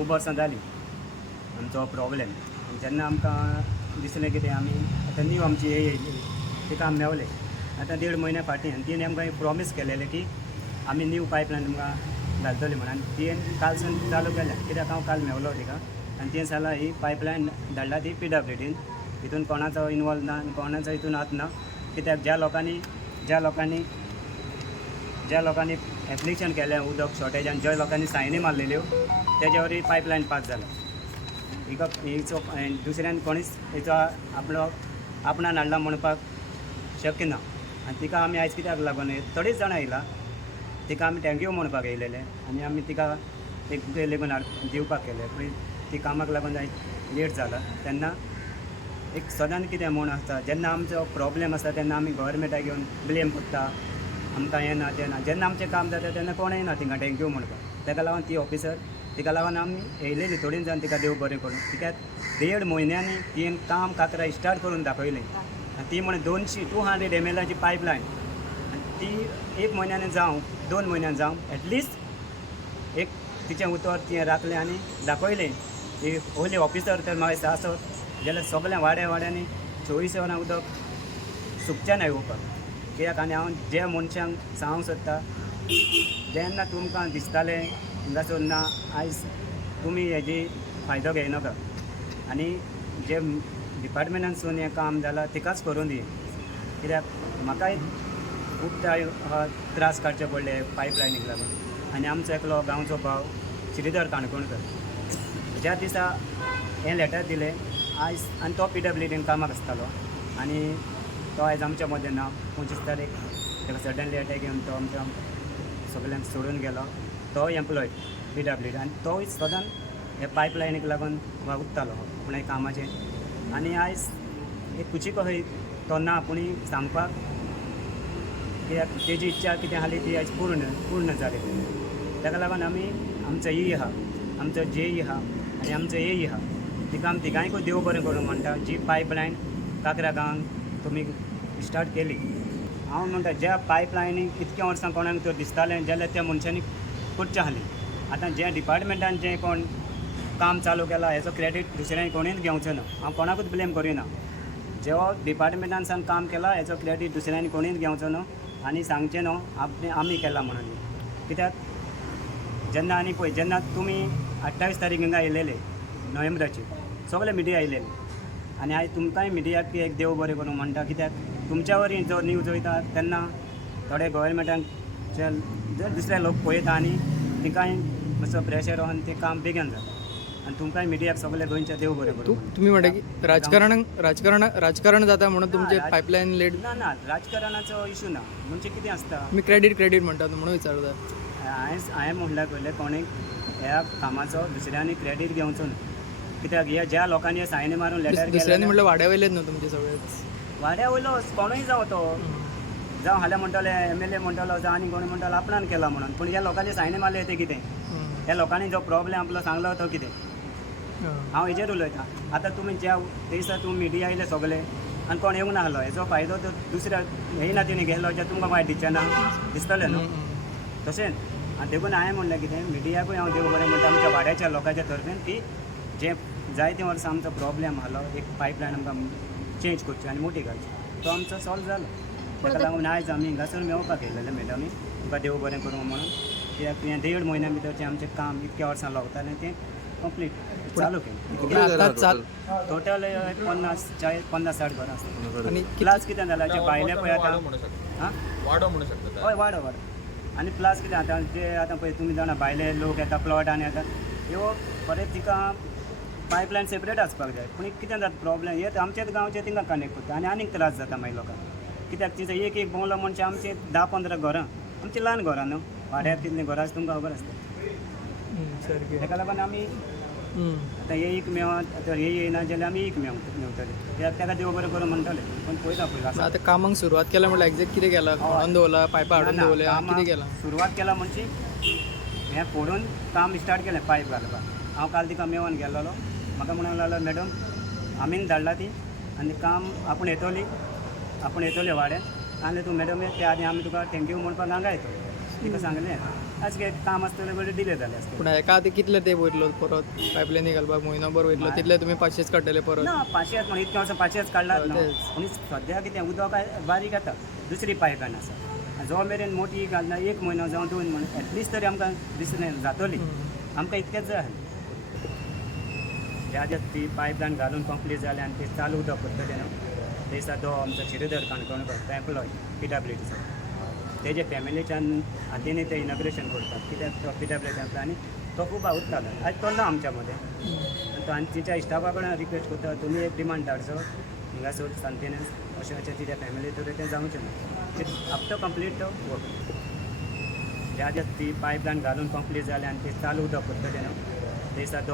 खूब वर्सां जालीं आमचो प्रॉब्लेम. जेन्ना आमकां दिसलें कितें आमी आतां न्यू आमची हे येयली तिका आमी मेवले आतां 1.5 म्हयने फाटीं आनी तिणें आमकां प्रॉमीस केलेलें की आमी न्यू पायपलायन तुमकां घालतली म्हणून. आनी तियेन काल सावन चालू केल्या कित्याक हांव काल मेवलो तिका आनी तियेन सांगलां ही पायपलायन धाडला ती PWDन. हितून कोणाचो इनवॉल्व ना आनी कोणाचो हितून हात ना. कित्याक ज्या लोकांनी एप्लिकेशन केलें उदक शॉर्टेजान ज्या लोकांनी सायनी मारलेल्यो तेज्या वरवीं पायपलायन पास जाला. हिचो दुसऱ्यान कोणीच हिचो आपणान हाडला म्हणपाक शक्य ना. आनी तिका आमी आयज कित्याक लागून थोडीच जाणां येयला तिका आमी थँक्यू म्हणपाक येयलेले आनी आमी तिका एक लेगून दिवपाक केले. पूण ती कामाक लागून आयज लेट जाला. तेन्ना एक सदांच कितें म्हूण आसता जेन्ना आमचो प्रॉब्लेम आसता तेन्ना आमी गव्हर्मेंटाक घेवन ब्लेम करता आमकां हें ना तें ना. जेन्ना आमचें काम जाता तेन्ना कोणय ना तिंगा थँक्यू म्हणपाक. ताका लागून ती ऑफिसर तिका लागून आमी येयलेली थोडीच जावन तिका देव बरें करून. कित्याक 1.5 म्हयन्यांनी तियेन काम कातरां स्टार्ट करून दाखयलें आनी ती म्हण 200 ml पायपलायन आनी ती 1 म्हयन्यान जावं 2 म्हयन्यान जावं एटलिस्ट एक तिचें उतर तियें राखलें आनी दाखयलें. ही ओली ऑफिसर तर म्हाका दिसता आसत जाल्यार सगळ्या वाड्यांनी 24 वरां उदक सुकचें ना येवपाक. कित्याक आनी हांव जे मनशांक सांगूंक सोदता जेन्ना तुमकां दिसतालें हिंगासर ना आयज तुमी हेजी फायदो घेयनाका आनी जे डिपार्टमेंटानसून हें काम जालां तिकाच करून दी. कित्याक म्हाकाय खूब त्रास काडचे पडले पायपलायनीक लागून. आनी आमचो एकलो गांवचो भाव श्रीधर काणकोणकर ज्या दिसा हें लेटर दिलें आयज आनी तो PWDन कामाक आसतालो आनी तो आयज आमच्या मदें ना. 25 तारीख ताका सडनली अटॅक येवन तो आमच्या सगळ्यांक सोडून गेलो. तो एम्प्लॉयड PWD आनी तोय सदांच हे पायपलायनीक लागून वागुत्तालो आपणे कामाचें. आनी आयज एक कुची कशें तो ना पूण सांगपाक कित्याक तेजी इच्छा कितें आसली ती आयज पूर्ण जाली. ताका लागून आमी आमचो ई आहा आमचो JE आहा आनी आमचो AE आहा तिका आमी तिगांयकूय देव बरें करूं म्हणटा जी पायपलायन काकऱ्या गांवांत तुमी स्टार्ट केली. हांव म्हणटा ज्या पायपलायनीक इतक्या वर्सां कोणाक तर दिसतालें जाल्यार त्या मनशांनी करचें आसली. आतां जे डिपार्टमेंटान जें कोण काम चालू केलां हेजो क्रेडीट दुसऱ्यांनी कोणीच घेवचो ना. हांव कोणाकूच ब्लेम करिना. जो डिपार्टमेंटान सावन काम केलां हेजो क्रेडीट दुसऱ्यांनी कोणीच घेवचो ना आनी सांगचें न्हू आमी केलां म्हणून. कित्याक जेन्ना तुमी 28 तारीख हिंगा येयलेले नोव्हेंबराची सगळे मिडिया येयलेले आनी आयज तुमकांय मिडियाक एक देव बरें करूं म्हणटा. कित्याक तुमच्या वरवीं जो न्यूज वयता तेन्ना थोडे गव्हर्मेंटाचे जर दुसरे लोक पळयता आनी तिकांय मातसो प्रेशर येवन तें काम बेगीन जाता आनी तुमकांय मिडियाक सगळे गोंयचे देव बरें करूं. तुम्ही म्हणटा की राजकारण जाता म्हणून तुमचे पायपलायन लेट ना राजकारणाचो इशू ना. म्हणजे कितें आसता मी क्रेडीट म्हणटा म्हणून विचारता. हांवें म्हणल्यार पयलें कोणें ह्या कामाचो दुसऱ्यांनी क्रेडीट घेवचो ना. कित्याक ह्या ज्या लोकांनी सायनी मारून लेटर दुसऱ्यांनी म्हणल्यार वाड्या वयलेच न्हू तुमचे सगळेच. वाड्या वयलो कोणूय जावं तो जावं हाल्या म्हणटले MLA म्हणटलो जावं आनी कोणी म्हणटलो आपणान केला म्हणून. पूण ह्या लोकांनी सायनी मारले ते कितें ह्या लोकांनी जो प्रॉब्लेम आपलो सांगलो तो कितें. हांव हेजेर उलयतां. आतां तुमी ज्या दिसा तुमी मिडिया येयले सगळे आनी कोण येवंक नाहलो हेजो फायदो तो दुसऱ्या येयना तिणें घेतलो जे तुमकां वायट दिसचें ना दिसतलें न्हू तशेंच. आनी देखून हांवें म्हणलें कितें मिडियाकूय हांव देव बरें म्हणटा आमच्या वाड्याच्या लोकांच्या तर्फेन की जे जायते वर्सां आमचो प्रॉब्लेम आसलो एक पायपलायन आमकां चेंज करची आनी मोठी करची तो आमचो सॉल्व जालो. ताका लागून आयज आमी हिंगासर मेवपाक येयलेले मॅडमी तुमकां देव बरें करूं म्हणून. कित्याक तुवें 1.5 म्हयन्या भितरचें आमचें काम इतक्या वर्सां लागतालें तें कंप्लीट चालू केलें. टोटल 50-60 घरां आसता आणि प्लस कितें जालां जे भायले पळय आतां वाडो म्हणू शकता. हय वाडो आनी प्लस कितें आतां जे आतां पळय तुमी जाणा भायले लोक येता प्लॉटान येता ह्यो परत तिका पायपलायन सेपरेट आसपाक जाय. पूण कितें जाता प्रॉब्लेम हे आमचेच गांवचे तिंगा कनेक्ट करता आनी आनीक त्रास जाता मागीर लोकांक. कित्याक तिचो एक बोंगलो मनशां आमचे 10-15 घरां आमची ल्हान घरां न्हू वाड्यार कितलीं घरां आसा तुमकां खबर आसता. ताका लागून आमी आतां हे एक मेवत आतां हे येयना जाल्यार आमी एक मेवतले. कित्याक ताका देव बरें करून म्हणटले पूण पळयता आतां कामाक सुरवात केल्या म्हणल्यार एक्झॅक्ट कितें केलां हाडून दवरला पायपा हाडून दवरल्या कितें केलां सुरवात केला म्हणजे हें फोडून काम स्टार्ट केलें पायप घालपाक. हांव काल तिका मेवून गेल्लो म्हाका म्हणूंक लागलो मॅडम आमीन धाडला ती आनी काम आपूण येतली वाड्यान आनी तूं मॅडम ते आनी आमी तुका थँक्यू म्हणपाक हांगा येतलो तिका सांगलें. अशें काम आसतलें बरें डिले जालें आसतलें. पूण हेका आतां कितले ते वयतलो परत पायपलायनी घालपाक म्हयनोभर वयतलो तितले तुमी 500च काडटले परत. ना 500 म्हणून इतके वर्सां 500 काडलात न्हू. तेच. आनी सद्या कितें उदक बारीक येता दुसरी पायपलायन आसा जो मेरेन मोठी घालना 1 म्हयनो जावं 2 म्हयने एटलिस्ट तरी आमकां दिसलें जातली. आमकां इतकेंच जाय आसलें. ज्या ती पायपलायन घालून कंप्लीट जालें आनी ते चालू उदक करतले न्हू ते दिसा तो आमचो श्रीधर काणकोणकर एम्प्लॉय PWDचो तेजे फॅमिलीच्यान हातींनी ते इनॉग्रेशन करतात कित्याक तो PWD आनी तो खूब आवडटालो आयज तो ना आमच्या मदें. आनी तो आनी तिच्या इश्टाफा कडेन रिक्वेस्ट करता तुमी एक डिमांड धाडचो हिंगासर सांतेनेस अशें अशें तिच्या फॅमिली तर तें जावचें ना आफ्टर कंप्लीट तो वर्क ज्या ती पायपलायन घालून कंप्लीट जालें आनी ते चालू उदक करतले न्हू ते दिसा तो